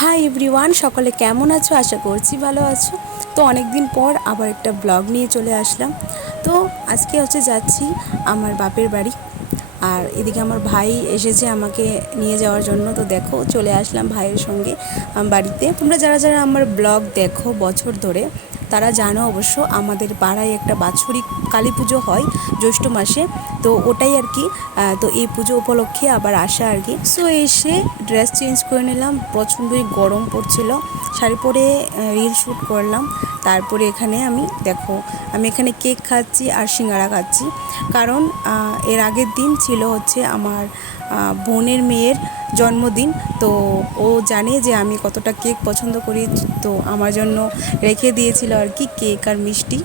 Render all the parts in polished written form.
Hi everyone, সকলে কেমন আছো? আশা করছি ভালো আছো। তো অনেক দিন পর আবার একটা ব্লগ নিয়ে চলে আসলাম। তো আজকে যাচ্ছি আমার বাপের বাড়ি। আর এদিকে আমার ভাই এসেছে আমাকে নিয়ে যাওয়ার জন্য। তো দেখো চলে আসলাম ভাইয়ের সঙ্গে বাড়িতে। তোমরা যারা যারা আমার ব্লগ দেখো বছর ধরে তারা জানো অবশ্য, আমাদের পাড়ায় একটা বাৎসরিক কালী পুজো হয় জ্যৈষ্ঠ মাসে। তো ওটাই আর কি। তো এই পুজো উপলক্ষে আবার আসা আর কি। সো এসে ড্রেস চেঞ্জ করে নিলাম, প্রচণ্ডই গরম পড়ছিল, শাড়ি পরে রিল শ্যুট করলাম। তারপরে এখানে আমি এখানে কেক খাচ্ছি আর সিঙ্গারা খাচ্ছি। কারণ এর আগের দিন ছিল আমার বোনের মেয়ের জন্মদিন। তো ও জানে যে আমি কতটা কেক পছন্দ করি, তো আমার জন্য রেখে দিয়েছিল আর কি কেক আর মিষ্টি।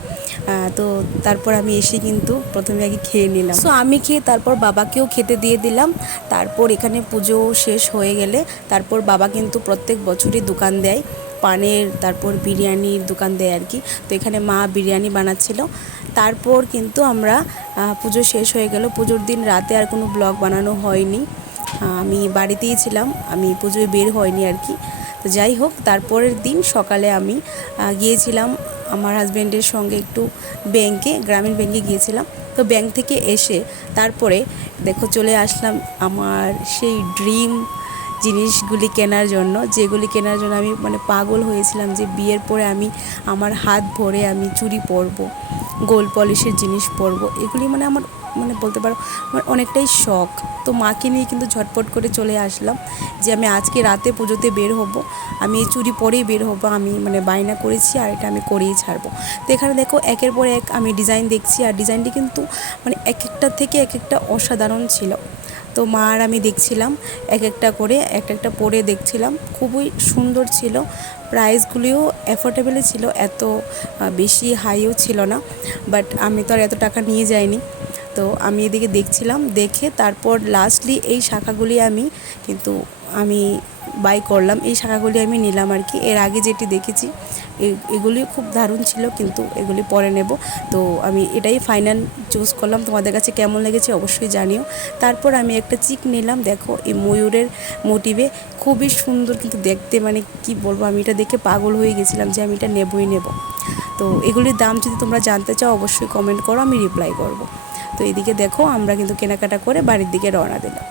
তো তারপর আমি এসে কিন্তু প্রথমে আগে খেয়ে নিলাম। সো আমি খেয়ে তারপর বাবাকেও খেতে দিয়ে দিলাম। তারপর এখানে পুজো শেষ হয়ে গেলে তারপর বাবা কিন্তু প্রত্যেক বছরই দোকান দেয় পানের, তারপর বিরিয়ানির দোকান দেয় আর কি। তো এখানে মা বিরিয়ানি বানাচ্ছিল। তারপর কিন্তু আমরা পুজো শেষ হয়ে গেল। পুজোর দিন রাতে আর কোনো ব্লগ বানানো হয়নি, আমি বাড়িতেই ছিলাম, আমি পুজোয় বের হয়নি আর কি। তো যাই হোক, তারপরের দিন সকালে আমি গিয়েছিলাম আমার হাজব্যান্ডের সঙ্গে একটু ব্যাংকে, গ্রামীণ ব্যাংকে গিয়েছিলাম। তো ব্যাংক থেকে এসে তারপরে দেখো চলে আসলাম আমার সেই ড্রিম জিনিসগুলি কেনার জন্য, যেগুলি কেনার জন্য আমি পাগল হয়েছিলাম যে বিয়ের পরে আমি আমার হাত ভরে আমি চুড়ি পরবো, গোল পলিশের জিনিস পরবো। এগুলি আমার বলতে পারো আমার অনেকটাই শখ। তো মাকে নিয়ে কিন্তু ঝটপট করে চলে আসলাম যে আমি আজকে রাতে পুজোতে বের হব, আমি এই চুড়ি পরেই বের হবো। আমি বায়না করেছি আর এটা আমি করেই ছাড়বো। তো এখানে দেখো একের পর এক আমি ডিজাইন দেখছি, আর ডিজাইনটি কিন্তু এক একটা থেকে এক একটা অসাধারণ ছিল। তো মা আর আমি দেখছিলাম এক একটা করে, এক একটা পরে দেখছিলাম, খুবই সুন্দর ছিল। প্রাইসগুলিও অ্যাফোর্ডেবলই ছিল, এত বেশি হাইও ছিল না। বাট আমি তো আর এত টাকা নিয়ে যাইনি। তো আমি এদিকে দেখছিলাম, দেখে তারপর লাস্টলি এই শাখাগুলি আমি বাই করলাম, এই শাখাগুলি আমি নিলাম আর কি। এর আগে যেটি দেখেছি এগুলি খুব দারুণ ছিল, কিন্তু এগুলি পরে নেব। তো আমি এটাই ফাইনাল চুজ করলাম। তোমাদের কাছে কেমন লেগেছে অবশ্যই জানিও। তারপর আমি একটা চিক নিলাম, দেখো এই ময়ূরের মোটিভে, খুবই সুন্দর কিন্তু দেখতে, কি বলবো, আমি এটা দেখে পাগল হয়ে গেছিলাম যে আমি এটা নেবই নেব। তো এগুলির দাম যদি তোমরা জানতে চাও অবশ্যই কমেন্ট করো, আমি রিপ্লাই করব। তো এদিকে দেখো আমরা কিন্তু কেনাকাটা করে বাড়ির দিকে রওনা দিলাম।